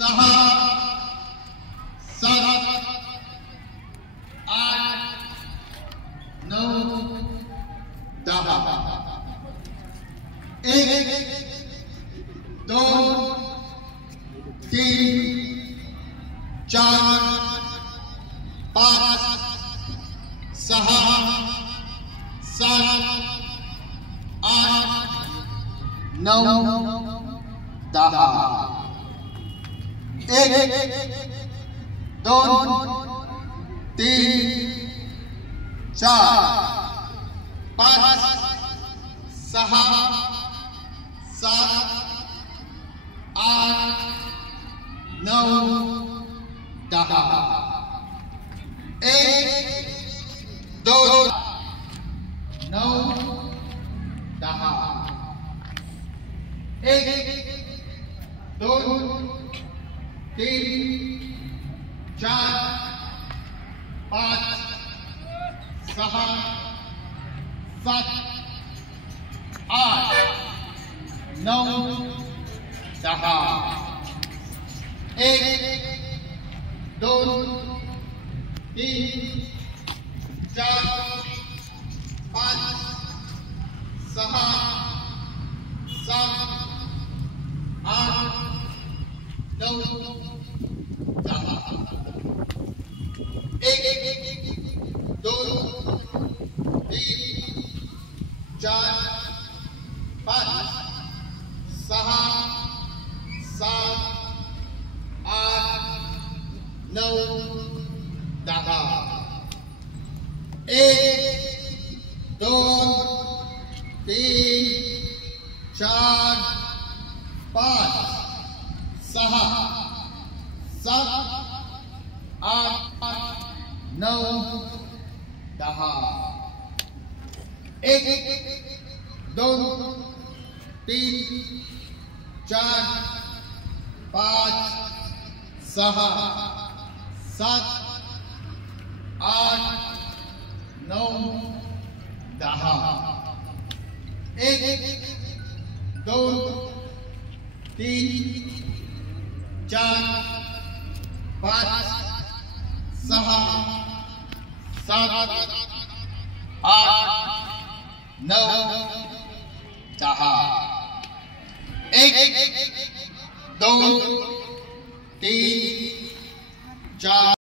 सहा, सात, आठ, नऊ, दहा. एक, दोन, तीन, चार, पाच, सहा, सात, आठ, नऊ, दहा. एक, दोन, तीन, चार, पाच, सहा, सात, आठ, नऊ, दहा. एक, दोन, नऊ, दहा. एक, दोन, तीन, चार, पाच, सहा, सात, आठ, नऊ, दहा. एक, दोन, तीन, चार, पाच, सहा, सात, आठ, नऊ, दहा. एक, दोन, तीन, चार, पाच, सहा, सात, आठ, नऊ, दहा. एक, दोन, तीन, चार, पाच, सहा, सात, आठ, नऊ, दहा. एक, दोन, तीन, चार, पाच, सहा, सात, आठ, नऊ, दहा. एक, दोन, तीन, चार, पाच, सहा, सात, आठ, नऊ, दहा. एक, दोन, तीन, चार.